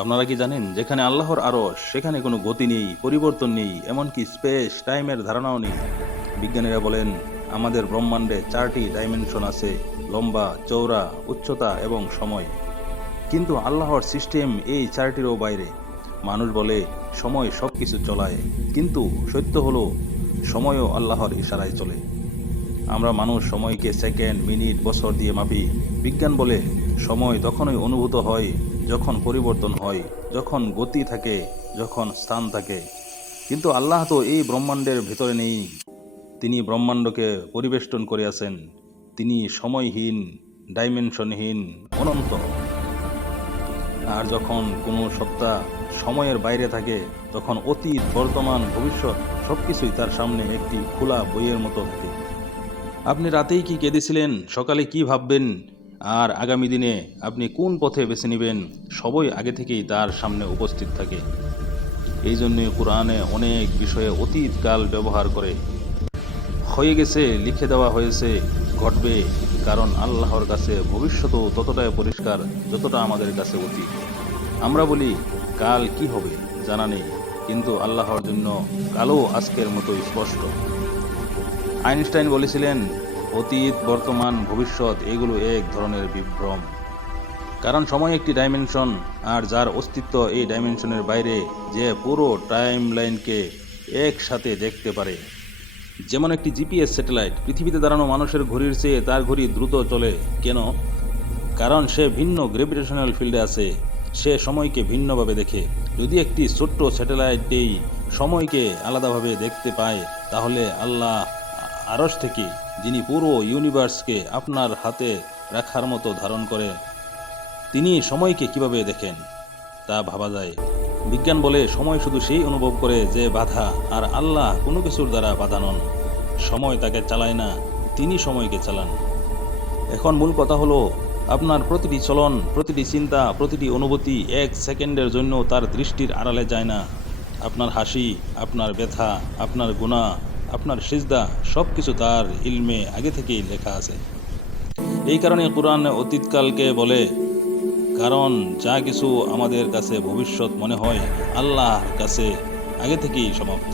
আপনারা কি জানেন, যেখানে আল্লাহর আরশ, সেখানে কোনো গতি নেই, পরিবর্তন নেই, এমনকি স্পেস, টাইমের ধারণাও নেই। বিজ্ঞানীরা বলেন, আমাদের ব্রহ্মাণ্ডে চারটি ডাইমেনশন আছে, লম্বা চৌড়া উচ্চতা এবং সময়। কিন্তু আল্লাহর সিস্টেম এই চারটিরও বাইরে। মানুষ বলে, সময় সব কিছু চলায়, কিন্তু সত্য হলো, সময়ও আল্লাহর ইশারায় চলে। আমরা মানুষ সময়কে সেকেন্ড মিনিট বছর দিয়ে মাপি। বিজ্ঞান বলে, সময় তখনই অনুভূত হয় যখন পরিবর্তন হয়, যখন গতি থাকে, যখন স্থান থাকে। কিন্তু আল্লাহ তো এই ব্রহ্মাণ্ডের ভেতরে নেই। তিনি ব্রহ্মাণ্ডকে পরিবেষ্টন করে আছেন তিনি সময়হীন ডাইমেনশনহীন অনন্ত। আর যখন কোনো সত্তা সময়ের বাইরে থাকে, তখন অতীত, বর্তমান, ভবিষ্যৎ সব কিছুই তার সামনে একটি খোলা বইয়ের মতো থাকে। আপনি রাতেই কি কেঁদেছিলেন? সকালে কি ভাববেন? আর আগামী দিনে আপনি কোন পথে বেছে নেবেন, সবই আগে থেকেই তার সামনে উপস্থিত থাকে। এই জন্যে কোরআনে অনেক বিষয়ে অতীতকাল ব্যবহার করে। হয়ে গেছে, লিখে দেওয়া হয়েছে, ঘটবে, কারণ আল্লাহর কাছে ভবিষ্যতও ততটাই পরিষ্কার যতটা আমাদের কাছে অতীত। আমরা বলি, কাল কি হবে, জানা নেই, কিন্তু আল্লাহর জন্য কালও আজকের মতো স্পষ্ট। আইনস্টাইন বলেছিলেন অতীত, বর্তমান, ভবিষ্যৎ, এগুলো এক ধরনের বিভ্রম। কারণ সময় একটি ডাইমেনশন আর যার অস্তিত্ব এই ডাইমেনশনের বাইরে, যে পুরো টাইম লাইনকে একসাথে দেখতে পারে। যেমন একটি জিপিএস স্যাটেলাইট পৃথিবীতে দাঁড়ানো মানুষের ঘড়ির চেয়ে তার ঘড়ি দ্রুত চলে। কেন? কারণ সে ভিন্ন গ্রেভিটেশনাল ফিল্ডে আছে। সে সময়কে ভিন্নভাবে দেখে। যদি একটি ছোট্ট স্যাটেলাইটেই সময়কে আলাদাভাবে দেখতে পায়, তাহলে আল্লাহ আরস থেকে, যিনি পুরো ইউনিভার্সকে আপনার হাতে রাখার মতো ধারণ করে, তিনি সময়কে কীভাবে দেখেন? তা ভাবা যায়। বিজ্ঞান বলে সময় শুধু সেই অনুভব করে যে বাধা আর আল্লাহ কোনো কিছুর দ্বারা বাধা নন। সময় তাকে চালায় না, তিনি সময়কে চালান। এখন মূল কথা হলো, আপনার প্রতিটি চলন, প্রতিটি চিন্তা, প্রতিটি অনুভূতি এক সেকেন্ডের জন্য তার দৃষ্টির আড়ালে যায় না। আপনার হাসি, আপনার ব্যথা, আপনার গুণা আপনার সিজদা সব কিছু তার ইলমে আগে থেকেই লেখা আছে। এই কারণে কোরআন অতীতকালকে বলে, কারণ যা কিছু আমাদের কাছে ভবিষ্যৎ মনে হয় আল্লাহর কাছে আগে থেকেই সমাপ্ত।